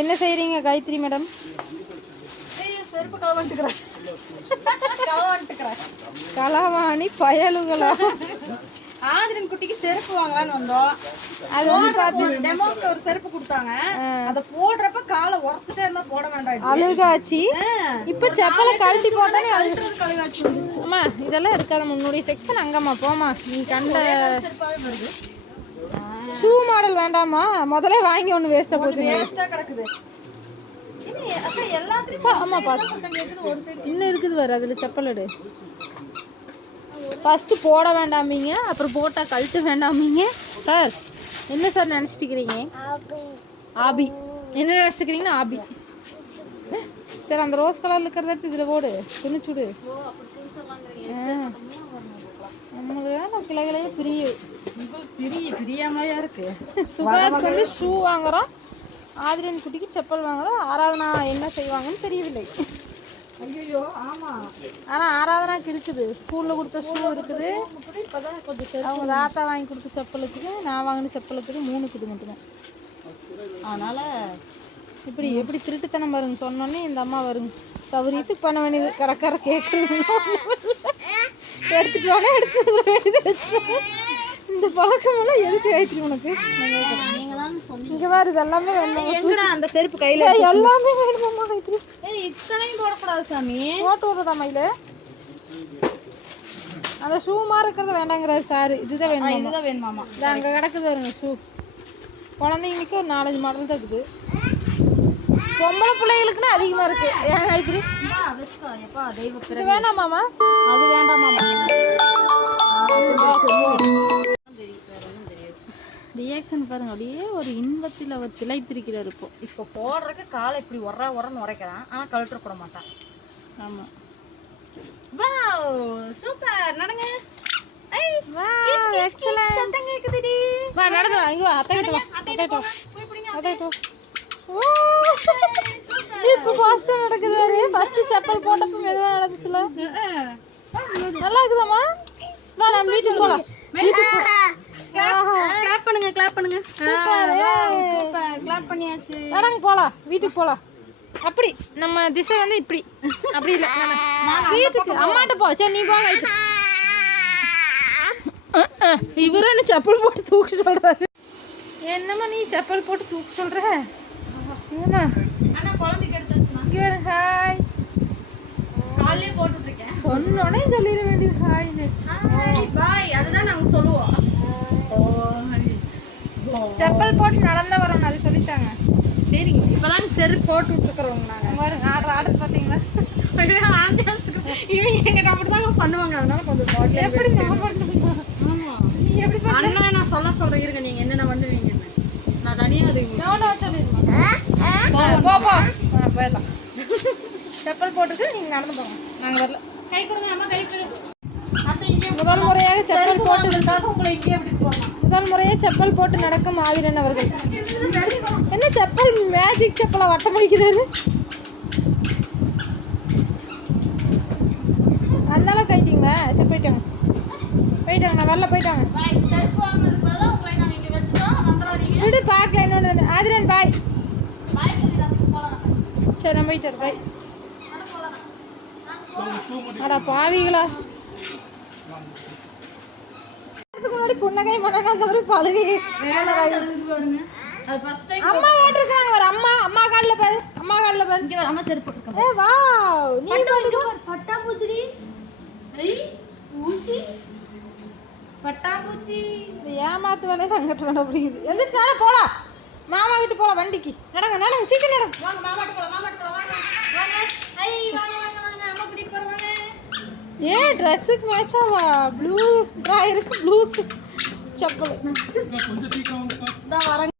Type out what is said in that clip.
என்ன செய்றீங்க காயத்ரி மேடம்? செருப்பு கலவன்ட்டுக்கிறேன் களவாணி பயலுகளா? ஆதிரன் குட்டிக்கு செருப்பு வாங்கலாம்னு வந்தோம். அது வந்து பார்த்து டெமோக்கு ஒரு செருப்பு கொடுத்தாங்க. அத போடுறப்ப காலை உரச்சிட்டே இருந்தா போட வேண்டாம் அழுகாச்சி. இப்போ செப்பலை கழட்டி போட்டாலே அழுகு கழுத்துறது கழுவாச்சு வந்துச்சு. அம்மா இதெல்லாம் இருக்காத முன்னுடைய செக்ஷன் அங்கம்மா போமா நீ கண்ட ஷூ மாடல் வேண்டாமா? முதல்ல வாங்கி ஒன்று வேஸ்ட்டாக போச்சு வேஸ்டா கிடக்குது. இன்னும் இருக்குது பாரு அதில் செப்பல் எடு. ஃபஸ்ட்டு போட வேண்டாமீங்க அப்புறம் போட்டால் கழட்டு வேண்டாமீங்க. சார் என்ன சார் நினச்சிட்டுக்கிறீங்க ஆபி. என்ன நினச்சிக்கிறீங்கன்னா ஆபி. சரி அந்த ரோஸ் கலரில் இருக்கிறத எடுத்து இதில் போடு. துணிச்சுடு நம்மளுக்கு வேணும் கிளைகளையே பிரியும். பெரிய பிரியாமையா இருக்கு? சுகாஸ்க்கு வந்து ஷூ வாங்குறோம் ஆதிரியன் குட்டிக்கு செப்பல் வாங்குறோம் ஆராதனா என்ன செய்வாங்கன்னு தெரியவில்லை. ஐயோ ஆமா. ஆனால் ஆராதனாக்கு இருக்குது ஸ்கூலில் கொடுத்த ஷூ இருக்குது. அவங்க தாத்தா வாங்கி கொடுத்த செப்பல் இருக்குது நான் வாங்கின செப்பல் இருக்குது மூணு இருக்குது மட்டும்தான். அதனால இப்படி எப்படி திருட்டுத்தனம் பாருங்க சொன்னோன்னே இந்த அம்மா வருங்க. சௌரியத்துக்கு பண்ண வேண்டியது கடைக்கார கேட்குறது எடுத்துட்டு வாங்க எடுத்துட்டு வேண்டியது வச்சுக்கோ இந்த பழக்கமெல்லாம் எதுக்கு ஆயிடுச்சு உனக்கு? இங்கே பாரு இது எல்லாமே வேணும் அந்த செருப்பு கையில எல்லாமே வேணுமாம்மா கைத்திரி இத்தனையும் போடக்கூடாது சாமி. போட்டு விடுறதா மயில? அந்த ஷூ மாதிரி இருக்கிறது வேண்டாங்கிறாரு சார். இதுதான் வேணும் இதுதான் வேணுமாமா இது அங்கே கிடக்குது பாருங்க ஷூ. குழந்தைங்களுக்கு ஒரு நாலஞ்சு மாடல் தான் இருக்குது பொம்பளை பிள்ளைகளுக்குன்னு அதிகமாக இருக்கு. ஏன் காயத்ரி இது வேணாமாமா அது வேண்டாமாமா ரியாக்ஷன் பாருங்க அப்படியே ஒரு இன்பத்தில் அவர் திளைத்திருக்கிறார் இப்போ. இப்போ போடுறதுக்கு காலை இப்படி உர உரன்னு உரைக்கிறான். ஆனா கழட்ட கூட மாட்டான். ஆமாம் வாவ் சூப்பர் நடங்க. ஐ சத்தம் கேக்குதுடி. வா நடந்து வா. இங்கே வா அத்தை கிட்ட வா. அத்தை கிட்ட வா. அத்தை. கிட்ட வா. இப்போ ஃபாஸ்ட்டாக நடக்குது ஃபஸ்ட்டு செப்பல் போட்டப்போ மெதுவாக நடந்துச்சுல. நல்லா இருக்குதாம்மா? வா நம்ம வீட்டுக்கு போகலாம் கிளாப் பண்ணுங்க கிளாப் பண்ணுங்க. சூப்பர். கிளாப் பண்ணியாச்சு. நடங்க போகலாம் வீட்டுக்கு போகலாம் அப்படி நம்ம திசை வந்து இப்படி. அப்படி இல்லை. வீட்டுக்கு அம்மாட்ட போ. சரி நீ போ வயிற்று இவரு செப்பல் போட்டு தூக்க சொல்றாரு? என்னம்மா நீ செப்பல் போட்டு தூக்க சொல்ற? ஹாய் சொன்னோடனே சொல்லிட வேண்டியது ஹாய்னு பாய் அதுதான் நாங்க சொல்லுவோம். செப்பல் போட்டு நடந்தா வரணும் அது சொல்லிட்டாங்க. சரிங்க. இப்பதான் செருப்பு போட்டு விட்டுருக்குறோங்க நாங்க. பாருங்க ஆர்டர் ஆர்டர் பார்த்தீங்களா? இவங்க எங்கிட்ட அப்படிதாங்க பண்ணுவாங்க. அதனால கொஞ்சம் எப்படி பண்ணுவேன் ஆமா. நீ எப்படி நான் சொல்ல சொல்றேன். இருங்க நீங்க என்னென்ன பண்ணுவீங்கன்னு நான் தனியா அது நோண்டா சொல்லிடுமா போ போ. ஆ, போயிடலாம். செப்பல் போட்டுட்டு நீங்கள் நடந்து போங்க. நாங்கள் வரல. கை கொடுங்க அம்மா கை முதல் முறையாக செப்பல் போட்டு போட்டதுக்காக உங்களை இங்கே போடலாம் முதல் முறையாக செப்பல் போட்டு நடக்கும் ஆதிரன் அவர்கள். என்ன செப்பல்? மேஜிக் செப்பலை? வட்டம் முடிக்கிறாரு அதனால கைட்டிங்களா சரி போயிட்டாங்க. போயிட்டாங்க நான் வரல போயிட்டாங்க. விடு பார்க்கல இன்னொன்று ஆதிரன் பாய் பாய் சொல்லி தான் போகலாம் சரி நான் போயிட்டார் பாய் அடா பாவிகளா. முன்னாடி புன்னகை மன்னன் அந்த மாதிரி பழுகை பாருங்க. அம்மா ஓட்டிருக்காங்க பாரு அம்மா அம்மா காலில் பாரு அம்மா காலில் பாரு. இங்கே அம்மா செருப்பு போட்டுருக்கோம் ஏ வா நீ பட்டாம்பூச்சிடி ஐ பூச்சி பட்டாம்பூச்சி ஏமாத்து வேலையில அங்கிட்டு வேலை அப்படிங்குது. எந்திரிச்சு போலாம். மாமா வீட்டு போலாம் வண்டிக்கு. நடங்க நடங்க சீக்கிரம் நடங்க. வாங்க மாமாட்டு போலாம் மாமாட்டு போலாம் வாங்க. வாங்க. ஐ வாங்க வாங்க வாங்க அம்மா கூட்டிட்டு போறவாங்க ஏன் ட்ரெஸ்ஸுக்கு மேட்சாவா ப்ளூ ட்ராயருக்கு ப்ளூ செப்பல். தான் வரேன்.